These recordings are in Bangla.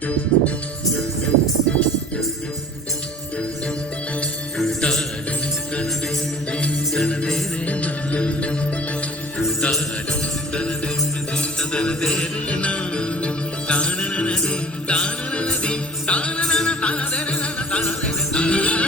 தானே தானே தானே தானே தானே தானே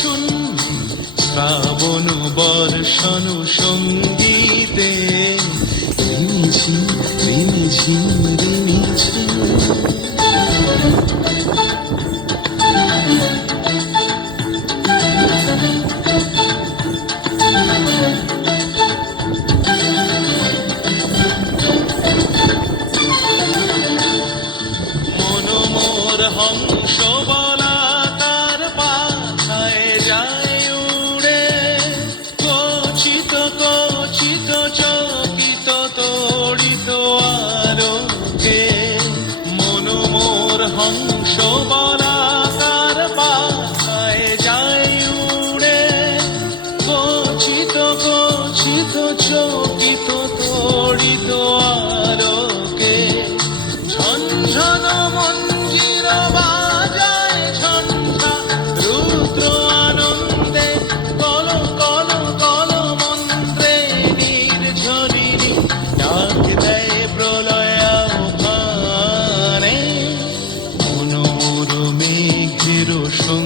শূন্য শ্রাবণ বর্ষণ সঙ্গীতে। রিমিঝিম রিমিঝিম মনোমোর হংস মনোমোর হংস বলাকার পাথায় যায় উড়ে। কচিত কচিত চকিত, তড়িত আলোকে। ঝনঝন মঞ্জির বাজায় ঝঞ্ঝা রুদ্র আনন্দে। কল কল কল মন্ত্রে নির্ঝরিণী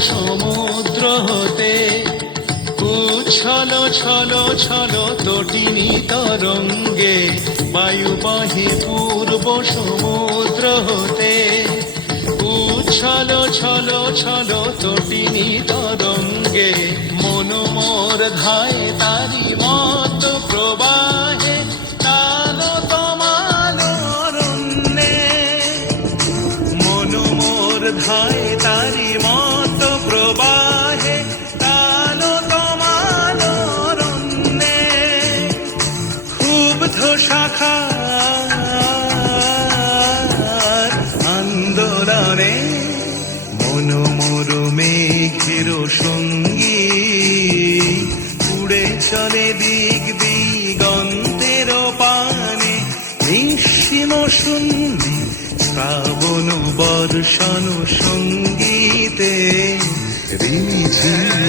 সমুদ্র হতে উচ্ছল, ছল ছল তটিনী তরঙ্গে বায়ু পূর্ব সমুদ্র হতে উচ্ছল, ছল ছল তটিনী তরঙ্গে মনোমর ধায় তারি মত প্রবাহে ধায় তারি মত মনোমোর মেঘের সঙ্গী। উড়ে চলে দিক দিগন্তের পানে। নিঃসীম শূন্য শ্রাবণ বর্ষণ সঙ্গীতে। রিমিঝিম